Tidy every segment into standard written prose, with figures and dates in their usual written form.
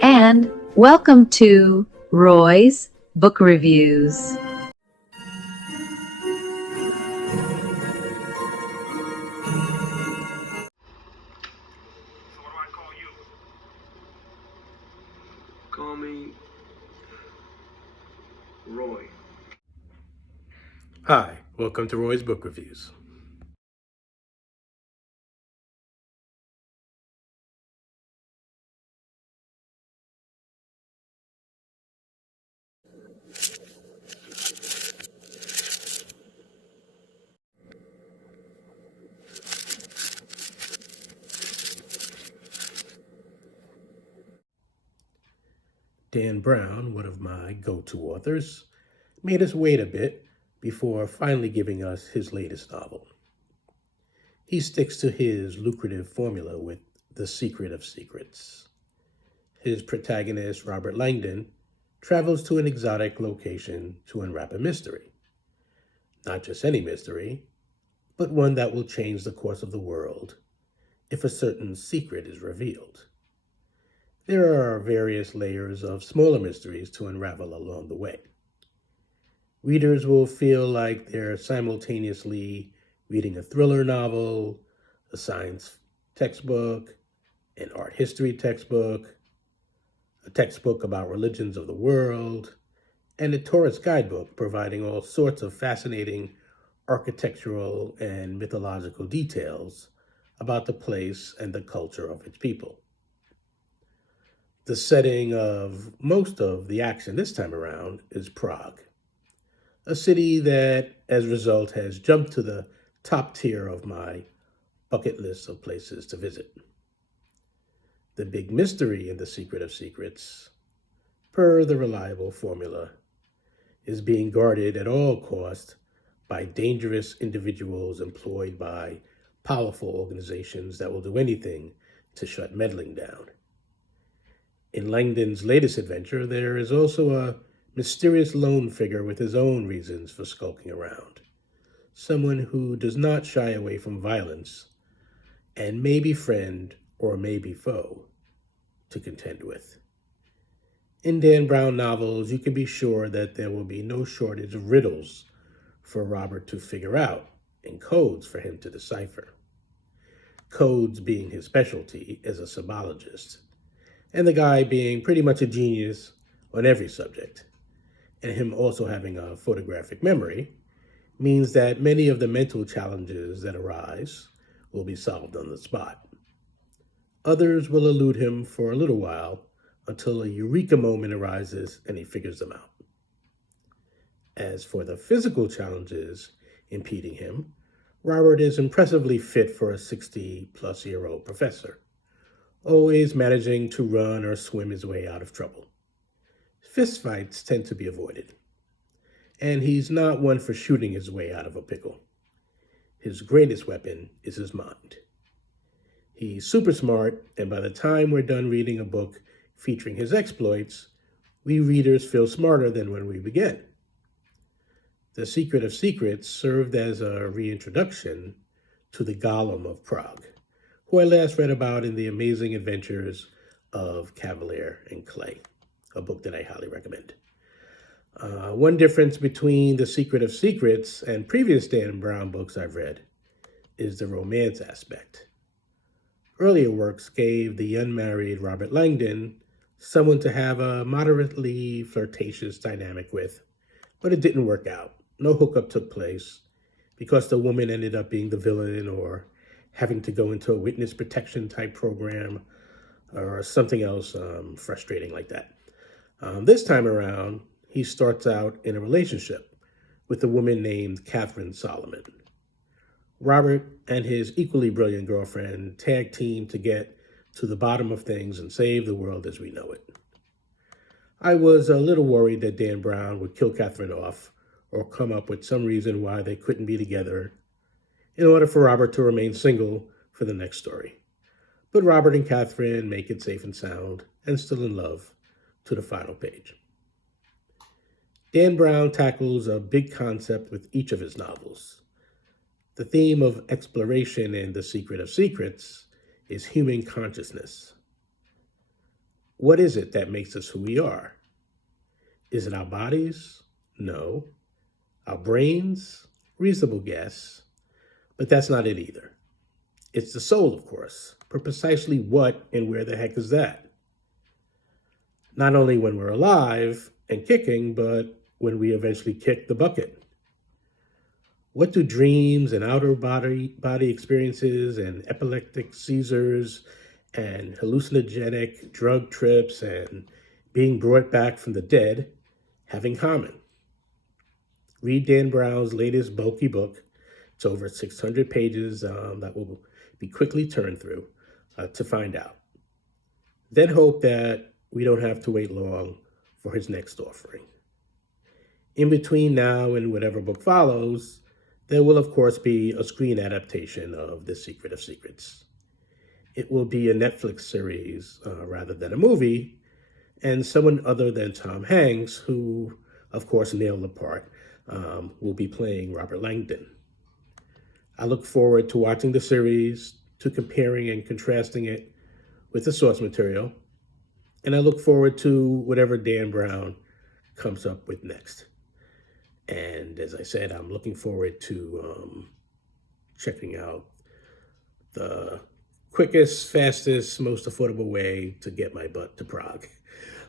And welcome to Roy's Book Reviews. So what do I call you? Call me Roy. Hi, welcome to Roy's Book Reviews. Dan Brown, one of my go-to authors, made us wait a bit before finally giving us his latest novel. He sticks to his lucrative formula with The Secret of Secrets. His protagonist, Robert Langdon, travels to an exotic location to unwrap a mystery. Not just any mystery, but one that will change the course of the world if a certain secret is revealed. There are various layers of smaller mysteries to unravel along the way. Readers will feel like they're simultaneously reading a thriller novel, a science textbook, an art history textbook, a textbook about religions of the world, and a tourist guidebook providing all sorts of fascinating architectural and mythological details about the place and the culture of its people. The setting of most of the action this time around is Prague, a city that, as a result, has jumped to the top tier of my bucket list of places to visit. The big mystery in The Secret of Secrets, per the reliable formula, is being guarded at all costs by dangerous individuals employed by powerful organizations that will do anything to shut meddling down. In Langdon's latest adventure, there is also a mysterious lone figure with his own reasons for skulking around. Someone who does not shy away from violence and may be friend or may be foe to contend with. In Dan Brown novels, you can be sure that there will be no shortage of riddles for Robert to figure out and codes for him to decipher. Codes being his specialty as a symbologist, and the guy being pretty much a genius on every subject, and him also having a photographic memory, means that many of the mental challenges that arise will be solved on the spot. Others will elude him for a little while until a eureka moment arises and he figures them out. As for the physical challenges impeding him, Robert is impressively fit for a 60-plus-year-old professor, always managing to run or swim his way out of trouble. Fistfights tend to be avoided, and he's not one for shooting his way out of a pickle. His greatest weapon is his mind. He's super smart, and by the time we're done reading a book featuring his exploits, we readers feel smarter than when we began. The Secret of Secrets served as a reintroduction to the Golem of Prague, who I last read about in The Amazing Adventures of Cavalier and Clay, a book that I highly recommend. One difference between The Secret of Secrets and previous Dan Brown books I've read is the romance aspect. Earlier works gave the unmarried Robert Langdon someone to have a moderately flirtatious dynamic with, but it didn't work out. No hookup took place because the woman ended up being the villain or having to go into a witness protection type program or something else frustrating like that. This time around, he starts out in a relationship with a woman named Catherine Solomon. Robert and his equally brilliant girlfriend tag team to get to the bottom of things and save the world as we know it. I was a little worried that Dan Brown would kill Catherine off or come up with some reason why they couldn't be together in order for Robert to remain single for the next story. But Robert and Catherine make it safe and sound and still in love to the final page. Dan Brown tackles a big concept with each of his novels. The theme of exploration in The Secret of Secrets is human consciousness. What is it that makes us who we are? Is it our bodies? No. Our brains? Reasonable guess. But that's not it either. It's the soul, of course. But precisely what and where the heck is that? Not only when we're alive and kicking, but when we eventually kick the bucket. What do dreams and outer body experiences and epileptic seizures and hallucinogenic drug trips and being brought back from the dead have in common? Read Dan Brown's latest bulky book. It's over 600 pages that will be quickly turned through to find out. Then hope that we don't have to wait long for his next offering. In between now and whatever book follows, there will of course be a screen adaptation of The Secret of Secrets. It will be a Netflix series rather than a movie, and someone other than Tom Hanks, who of course nailed the part, will be playing Robert Langdon. I look forward to watching the series, to comparing and contrasting it with the source material, and I look forward to whatever Dan Brown comes up with next. And as I said, I'm looking forward to checking out the quickest, fastest, most affordable way to get my butt to Prague.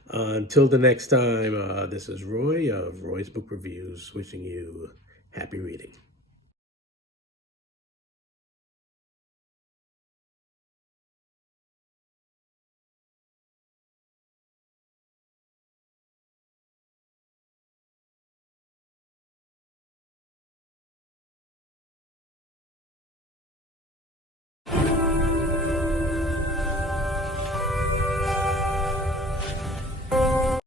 Until the next time, this is Roy of Roy's Book Reviews, wishing you happy reading.